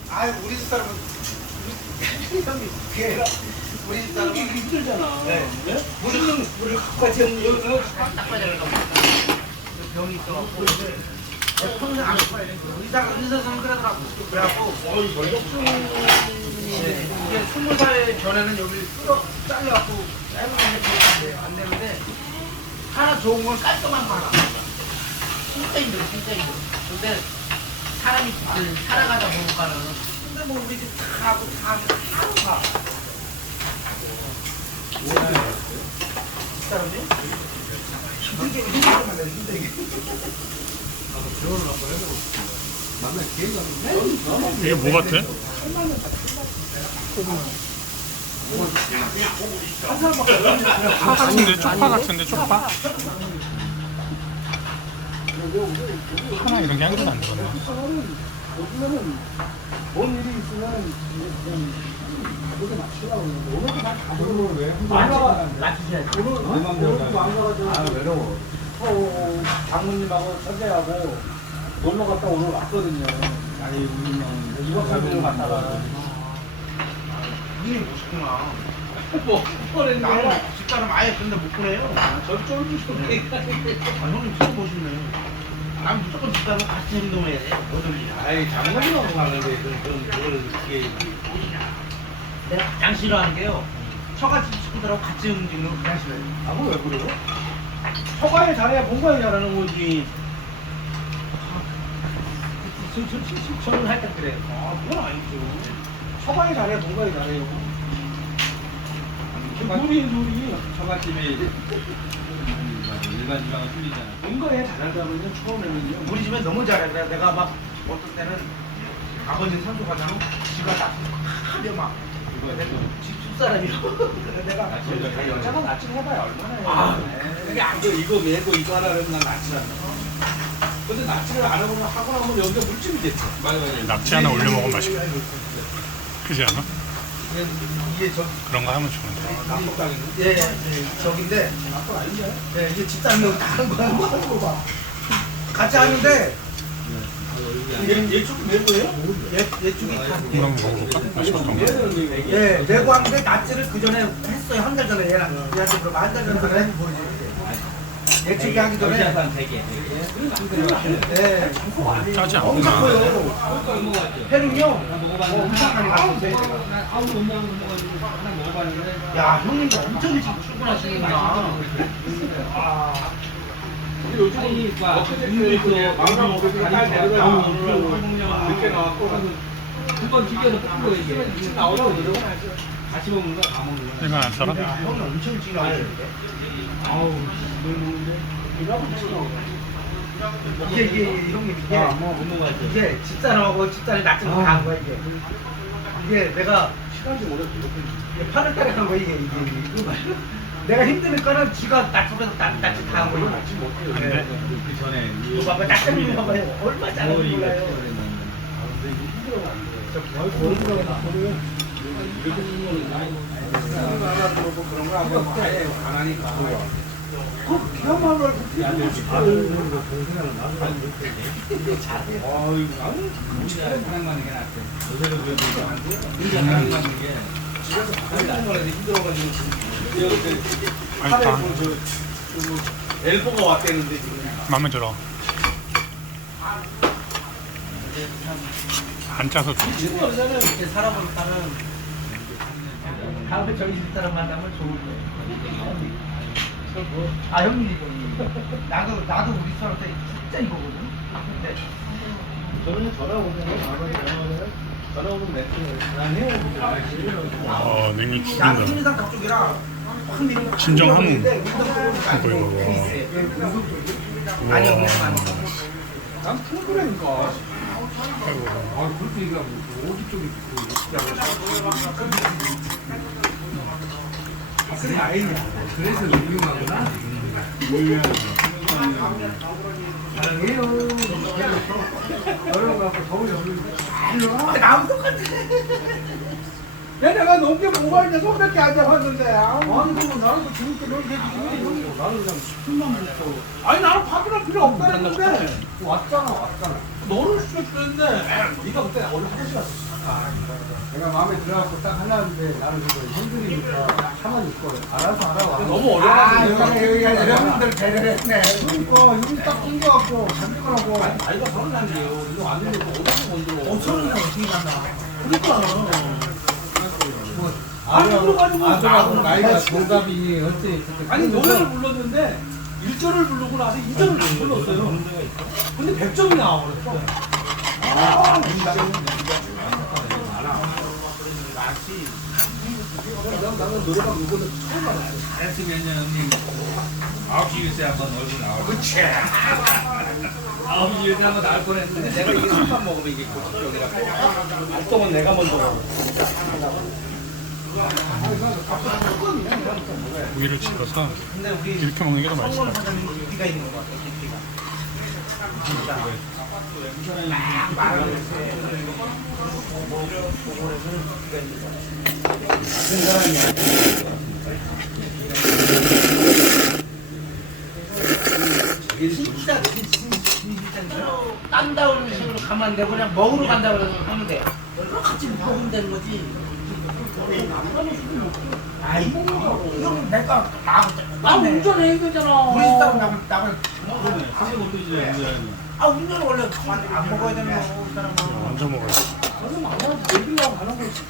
아유 우리 집 사람은 형님 걔가 우리 집 사람은 힘들잖아. 네. 네? 물을 갖고 가지 형님. 딱 빠져가 병이 있어갖고 평생 안 아파요. 의사 선생 그러더라고. 그래갖고 이게 20살 전에는 여기 잘려갖고 짧은 게 안 되는데 하나 좋은 건 깔끔한 거 하나. 진짜 힘들어, 진짜 힘들어. 근데 사람이 살아가다 보니까는 근데 뭐 우리 집 다 하고 다 가. 사람이? 힘들게 만나 힘들게. 이게 뭐 같아? 파 같은데? 쪽파 같은데? 쪽파? 파나 이런 게 한 개도 안 들었네. 요즘에는 뭔 일이 있으면 그냥 가족에 맞추려고 그러는데 오늘도 다 가족으로 왜? 맞추셔야지. 오늘도 망가가지고 아 외로워. 장모님하고 선재하고 놀러 갔다 오늘 왔거든요. 아니 우리 형 2박 3일을 갔다가 일이 멋있구나. 뭐 나는 집사람 아예 근데 못 보내요. 저 쫄고 싶네. 아, 형님 진짜 멋있네. 난 무조건 집사람 같이 행동해야 돼. 뭐든지. 아이 장모님하고 가는데 그걸 이게 내가 가장 싫어하는 게요. 처갓집 식구들하고 같이 움직이는 거 가장 싫어해요. 아, 그거 왜 그래요? 처가에 잘해야 본가에 잘하는 거지. 저는 할때 그래요. 아, 그건 아니죠. 처가에 잘해야 본가에 잘해요. 둘이. 처갓집이 일반 지방은 틀리잖아. 본가에 잘하다면요, 처음에는요. 우리 집에 너무 잘해. 그래 내가 막 어떤 때는 아버지 산소 가자로 집에 딱 하려 막 집사람이요. 그래 내가 여자가 낯을 해봐야 얼마나 해요. 아, 그게 안 돼. 이거 메고 이거 하라 그러면 난 낯을 안 나. 근데 낯을 안 하고 나면 여기가 물집이 됐어. 맞아. 낙지 하나 올려 먹으면 맛있겠다. 그지 않아? 이게 저 그런 거 하면 좋은데. 낙폭당이네. 예, 저긴데 예, 이게 집사람이 다 하는 거야. 뭐 하는 거 봐. 같이 하는데 얘 조금 내고요? 얘 쪽이 다 그런 거 먹어볼까? 맛있었던 거. 예, 내고 하는데 낯질을 그 전에 했어요. 한 달 전에 얘랑 얘한테 그럼 한달 전에 그래 예측이 하기 전에 예, 짜지 엄청 않구나. 커요. 회는요 엄청 많이 갔는데 아무도 못 먹어가지고 하나 먹어봤는데. 야 형님도 엄청 일찍 출근하시는구나. 근데 요즘은 엊그제 망상 먹어서 잘 되더라고. 늦게 나왔고. 한번 튀겨서 뽑은 거 이게. 나오라고 그러고 같이 먹는 거야, 다 먹는 거야. 이건 안 살아? 야 형이 엄청 일찍 나오시는데 아우, 뭘 먹는데? 이게 형님 이게 못 먹어야지. 이게 집사람하고 집사람이 낯질을 다 한 거야 이게 내가 시간이 오래 걸렸거든. 8월달에 한 거야 이게 이거 봐요. 내가 힘드니까는 지가 낯질에서 낯질 다 한 거야. 같이 못해요. 네. 그 전에. 이거 봐봐 낯질이 봐봐요. 얼마 잘하는지 몰라요. 근데 이게 힘들어가 안 돼. 그런 거 하고 아예 안 하니까. 그야말로 야들 어이 나는 그냥 게 낫대. 요새는 그래도 그냥 하는 게 집에서 하는 거라도 힘들어가지고 아니, 팔에 다. 엘보가 왔대는데 지금. 마음에 들어. 안 짜서 좋지. 이렇게 살아보니까는 다음에 저희 집 사람 만나면 좋을 거예요. 아 형님 나도 우리 사람한테 진짜 이거거든. 근데 저는 전화 오면 전화 오면 냈어요. 안 해요. 냉이 나 죽인다. 국민상 그쪽이라 확 밀고 진정 함. 이거 아니 없는 거 아니야. 난 프로그램이니까. 그렇게 얘기하고 어디 쪽이 그게 아니냐. 그래서 유명하구나. 사랑해요. 너랑 갖고 서울 여기. 나무 똑같아. 야, 내가 넘게 뭐가 있냐, 손밖에 안 잡았는데. 아니, 그럼 나는 그 죽을 때 너는 얘기 나는 그냥 술만 먹고. 아니, 나는 밥이랑 필요 없다 했는데. 왔잖아. 너를 수했는데 네가 그때 원래 화장실 갔어. 내가 마음에 들어갖고 딱 하려는데 나는 그거 힘드니까 가만히 있고 알아서 하라고. 너무 어려워가지고 여러분들 배려를 했네. 그러니까 힘이 딱 땡겨갖고 잠들더라고. 나이가 30인데요. 이거 안 되면 어디서 건드려? 5천원이나 어떻게 간다. 그러니까. 아들하고 나이가 동갑이 어째 아니 노래를 불렀는데 1절을 부르고 나서 2절을 못 불렀어요. 근데 100점이 나와버렸어. 나는 노래방 이거는 처음 알았어. 잘했으면요 형님 9시 일세 한번 얼굴 나와. 그치. 9시 일세 한번 나올 뻔했는데 내가 이게 술만 먹으면 이게 고집병이라고. 알동은 내가 먼저 먹어. 고기를 집어서 근데 우리 이렇게 먹는 게 더 맛있어. 성원 사장님 깊이가 있는 것 같아. 깊이가. 진짜. 막 말을 했어요. 진짜 딴다운 식으로 가면 안 되고 그냥 먹으러 간다 그래서 하면 돼. 같이 먹으면 되는 거지. 아이, 형 내가 나하고 운전해야 되잖아. 우리 집 따로 나를 하시고 또 이제 운전은 원래 가만 안 먹어야 되는 거고 이 사람은. 먼저 먹어요. 저는 안 하면 얘기하고 가는 거지.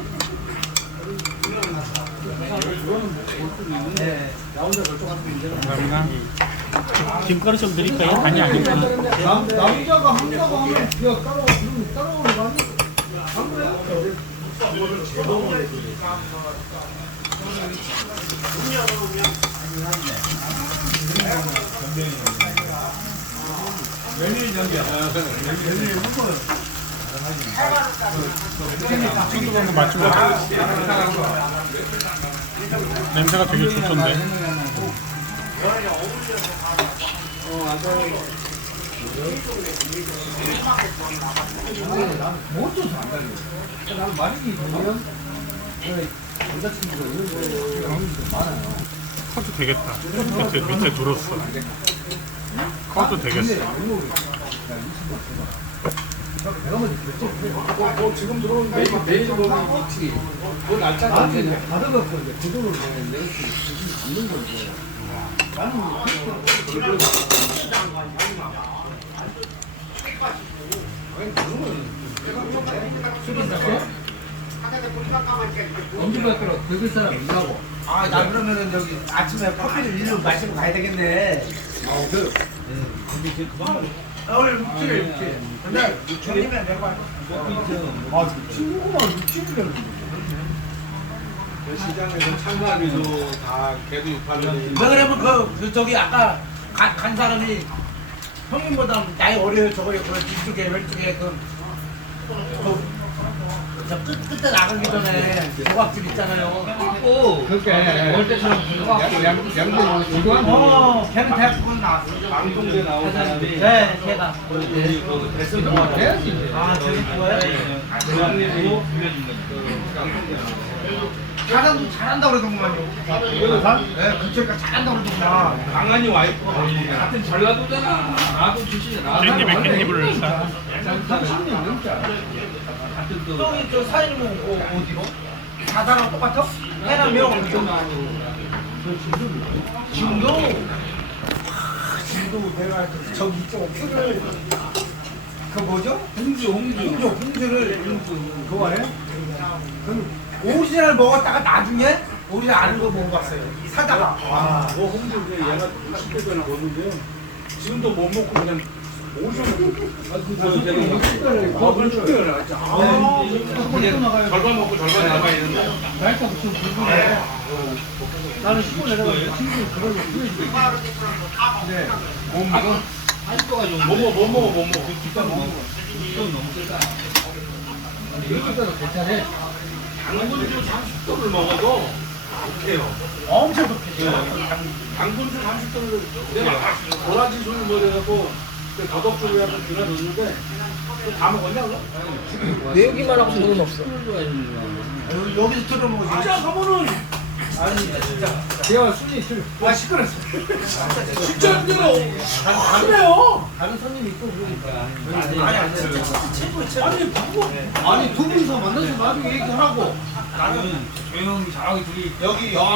네. 감사합니다. 김가루 좀 드릴까요? 아니 아닙니다. 남자가 한다고 하면 야 따라오는 거 아니야? 안 그래? 메뉴 정비야. 메뉴 한번 친구 보면 맛 좀 보자. 냄새가 되게 좋던데. 뭐좀 안 달려. 나는 만약에 되면 여자친구가 이런 거 경험이 좀 많아요. 커도 되겠다. 밑에 눌었어. 커도 되겠어. 내가 먼저 그랬죠. 뭐 지금 들어온 메이저 범위 있지. 뭐 날짜가 안 나한테 되냐. 받아갖고 이제 그 돈을 내가 받는 거지. 나는 언제 받더라? 긁을 사람 있나고. 아, 나 그러면은 여기 아침에 커피를 일로 마시고 가야 되겠네. 오늘 육질에. 근데 형님이랑 내가 친구만 육칠이라는 시장에서 참가비도 다 개도 육팔을. 왜 그러면 저기 아까 간 사람이 형님보다 나이 어려요. 저거 뒤쪽에 왼쪽에 저 끝에 나가기 전에 조각집 있잖아요. 그렇게 올 때처럼 양대 조교한 걔는 대학원 나왔어. 방송대 나온 사람이 네, 걔가. 우리 그 대선 동안 해야지. 아, 저기 그거야? 대학내로 빌려준 거. 사장도 잘한다 그러더구만요. 네, 그쪽이니까 잘한다 그러더구만. 강한이 와이프 같은 전라도잖아. 나도 출신이야. 깻잎을 싸. 30년 넘지 않아. 같은 또 저기 저 사장님은 어디로? 사장랑 똑같아? 해남이요? 진도? 진도 내가 저기 저 큐를 그 뭐죠? 홍주를 그거 안 해? 오리지널 먹었다가 나중에 오리지널 아는 거 먹어봤어요. 사다가. 와. 뭐 홍준이 얘가 60대 전에 먹는데 지금도 못 먹고 그냥 오션을 그건 축제를 하지. 절반 먹고 절반 남아 있는데. 날짜 무슨 불분해. 나는 시골 내려가서 친구들 그걸 보여주고 있어. 근데 못 먹어. 못 먹어. 뒷담 먹어. 이건 너무 세다. 이것보다도 괜찮아. 당분주 30도를 먹어도 오케이요. 엄청 좋겠죠. 당분주 30도를 내가 도라지 술 먹여갖고 더덕술을 하고 균화 넣는데 다 먹었냐 그거? 내기만 하고 돈은 없어. 여기서 들어먹어지. 진짜 가면은 아니 진짜 제가 술이 술. 아 시끄럽어. 진짜 힘들어. 그래요. 다른 손님이 있고 그러니까. 아니 진짜 최고 최고. 아니 방법. 아니 두 분이서 만나서 나중에 얘기하라고. 나는 조용히 잘하고 둘이 여기